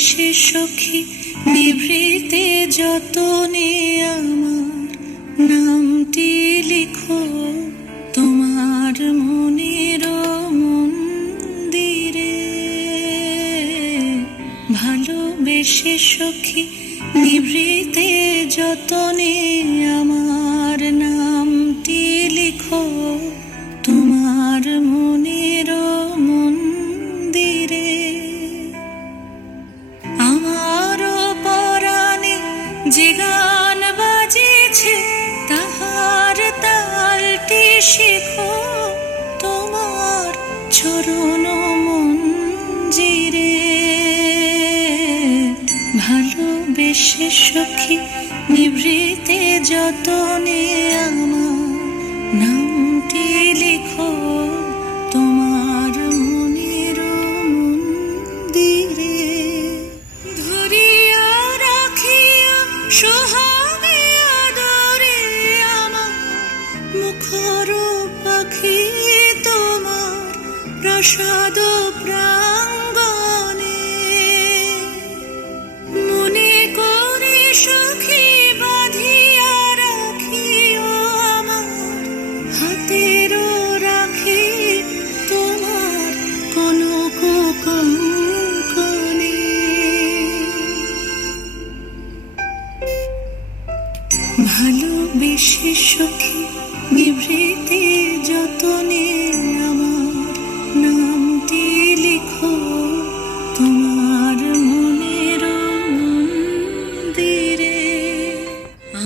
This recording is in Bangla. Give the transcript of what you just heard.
ভালোবেসে সখী নিভৃতে যতনে আমার নামটি লিখো তোমার মনের মন্দিরে। ভালোবেসে সখী নিভৃতে যতনে আমার নামটি লিখো তোমার মনের মন্দিরে। আমার পরাণে যে গান বাজিছে তাহার তালটি শেখো তোমার চরণ মঞ্জিরে। ভালোবেসে সখী নিভৃতে যতনে আমার নামটি লিখো তোমার মনের মন্দিরে। ধরিয়া রাখিয়া সোহাগে আদরে আমার মুখর পাখি তোমার প্রাসাদ প্রাঙ্গণে। মনে করে সখী বাঁধিয়া রাখিও আমার হাতের রাখি তোমার কনক কঙ্কণে। ভালোবেসে সখী নিভৃতে যতনে